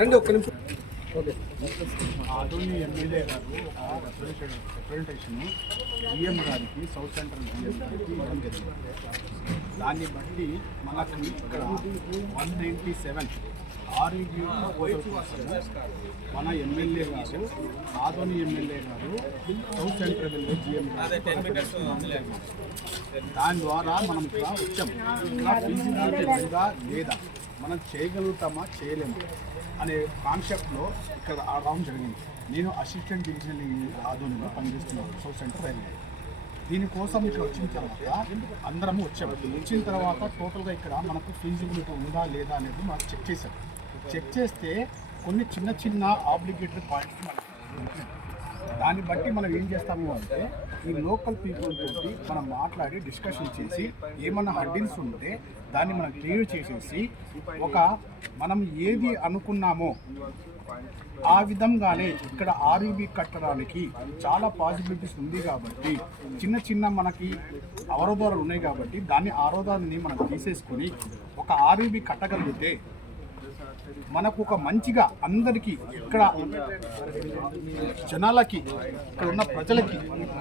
రండి ఒక్క నిమిషం. ఆదోని ఎమ్మెల్యే గారు ఒక రిప్రజెంటేషన్ ఈఎం గారికి సౌత్ సెంట్రల్ ఈఎం గారికి ఇవ్వడం జరిగింది. దాన్ని బట్టి మనకు ఇక్కడ 197 ఆర్ఈబీ ప్రపోజల్ కోసం మన ఎమ్మెల్యే గారు ఆదోని ఎమ్మెల్యే గారు సౌత్ సెంట్రల్ జిఎం దాని ద్వారా మనం ఇక్కడ వచ్చాం. ఇక్కడ ఫీజిబిలిటీ ఉందా లేదా, మనం చేయగలుగుతామా చేయలేము అనే కాన్సెప్ట్లో ఇక్కడ రావడం జరిగింది. నేను అసిస్టెంట్ డివిజనల్ ఇంజనీర్ ఆదోనిలో పనిచేస్తున్నాను సౌత్ సెంట్రల్ రైల్వే. దీనికోసం ఇక్కడ వచ్చిన తర్వాత అందరము వచ్చాము. వచ్చిన తర్వాత టోటల్గా ఇక్కడ మనకు ఫీజిబిలిటీ ఉందా లేదా అనేది మనం చెక్ చేసాం. చెక్ చేస్తే కొన్ని చిన్న చిన్న ఆబ్లిగేటరీ పాయింట్స్ మనకు దాన్ని బట్టి మనం ఏం చేస్తాము అంటే ఈ లోకల్ పీపుల్ తోటి మనం మాట్లాడి డిస్కషన్ చేసి ఏమన్నా హడ్డిల్స్ ఉంటే దాన్ని మనం క్లియర్ చేసేసి ఒక మనం ఏది అనుకున్నామో ఆ విధంగానే ఇక్కడ ఆర్ఈబీ కట్టడానికి చాలా పాసిబిలిటీస్ ఉంది కాబట్టి చిన్న చిన్న మనకి అవరోధాలు ఉన్నాయి కాబట్టి దాన్ని అవరోధాలని మనం తీసేసుకొని ఒక ఆర్ఈబీ కట్టగలిగితే మనకు ఒక మంచిగా అందరికీ ఇక్కడ జనాలకి ఇక్కడ ఉన్న ప్రజలకి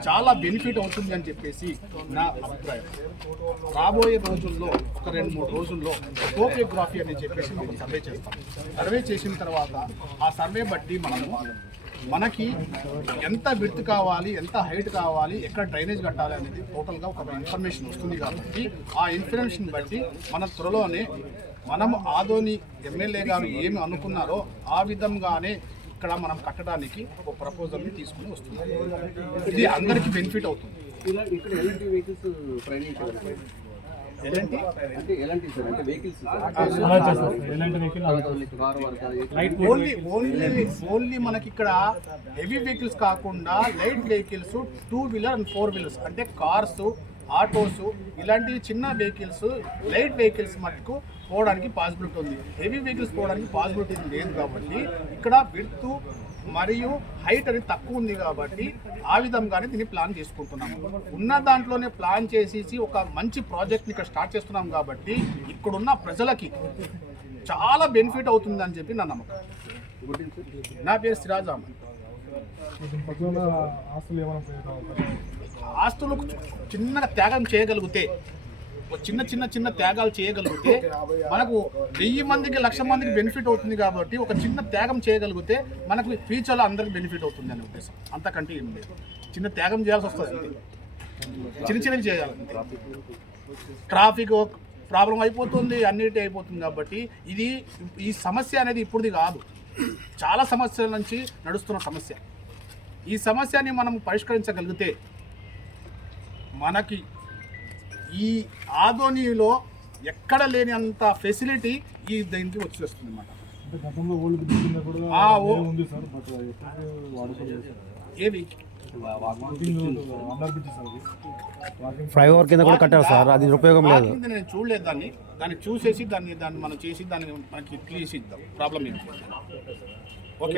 చాలా బెనిఫిట్ అవుతుంది అని చెప్పేసి నా అభిప్రాయం. రాబోయే రోజుల్లో ఒక 2-3 రోజుల్లో టోపోగ్రఫీ అని చెప్పేసి మనం సర్వే చేస్తాం. సర్వే చేసిన తర్వాత ఆ సర్వే బట్టి మనకి ఎంత విడ్త్ కావాలి, ఎంత హైట్ కావాలి, ఎక్కడ డ్రైనేజ్ కట్టాలి అనేది టోటల్గా ఒక ఇన్ఫర్మేషన్ వస్తుంది కాబట్టి ఆ ఇన్ఫర్మేషన్ బట్టి మన త్వరలోనే మనము ఆదోని ఎమ్మెల్యే గారు ఏమి అనుకున్నారో ఆ విధంగానే ఇక్కడ మనం కట్టడానికి ఒక ప్రపోజల్ని తీసుకుని వస్తున్నాం. ఇది అందరికీ బెనిఫిట్ అవుతుంది. ఓన్లీ మనకి ఇక్కడ హెవీ వెహికల్స్ కాకుండా light vehicles 2 wheeler and 4 wheelers అంటే కార్స్, ఆటోస్ ఇలాంటి చిన్న వెహికల్స్, లైట్ వెహికల్స్ మటుకు పోవడానికి పాసిబిలిటీ ఉంది. హెవీ వెహికల్స్ పోవడానికి పాసిబిలిటీ లేదు కాబట్టి ఇక్కడ విడ్త్ మరియు హైట్ అనేది తక్కువ ఉంది కాబట్టి ఆ విధంగానే దీన్ని ప్లాన్ చేసుకుంటున్నాము. ఉన్న దాంట్లోనే ప్లాన్ చేసేసి ఒక మంచి ప్రాజెక్ట్ని ఇక్కడ స్టార్ట్ చేస్తున్నాం కాబట్టి ఇక్కడున్న ప్రజలకి చాలా బెనిఫిట్ అవుతుంది అని చెప్పి నా నమ్మకం. నా పేరు సిరాజ్ అహ్మద్. ఆస్తులకు చిన్నగా త్యాగం చేయగలిగితే, చిన్న త్యాగాలు చేయగలిగితే మనకు 1000 మందికి 1,00,000 మందికి బెనిఫిట్ అవుతుంది కాబట్టి ఒక చిన్న త్యాగం చేయగలిగితే మనకు ఫ్యూచర్లో అందరికి బెనిఫిట్ అవుతుంది అనే ఉద్దేశం. అంతకంటే ఏం లేదు. చిన్న త్యాగం చేయాల్సి వస్తుంది, చిన్నవి చేయాలి. ట్రాఫిక్ ప్రాబ్లం అయిపోతుంది, అన్నిటి అయిపోతుంది కాబట్టి ఈ సమస్య అనేది ఇప్పుడుది కాదు, చాలా సమస్యల నుంచి నడుస్తున్న సమస్య. ఈ సమస్యని మనం పరిష్కరించగలిగితే మనకి ఈ ఆదోనిలో ఎక్కడ లేని అంత ఫెసిలిటీ ఈ దీనికి వచ్చేస్తుంది అన్నమాట. ఏవి ఫ్లైఓవర్ కింద కూడా కట్టారు సార్, అది ఉపయోగం లేదు. నేను చూడలేదు దాన్ని చూసేసి దాన్ని మనం చేసి దాన్ని మనకి క్లియర్ ఇద్దాం. ప్రాబ్లం ఏంటి? ఓకే.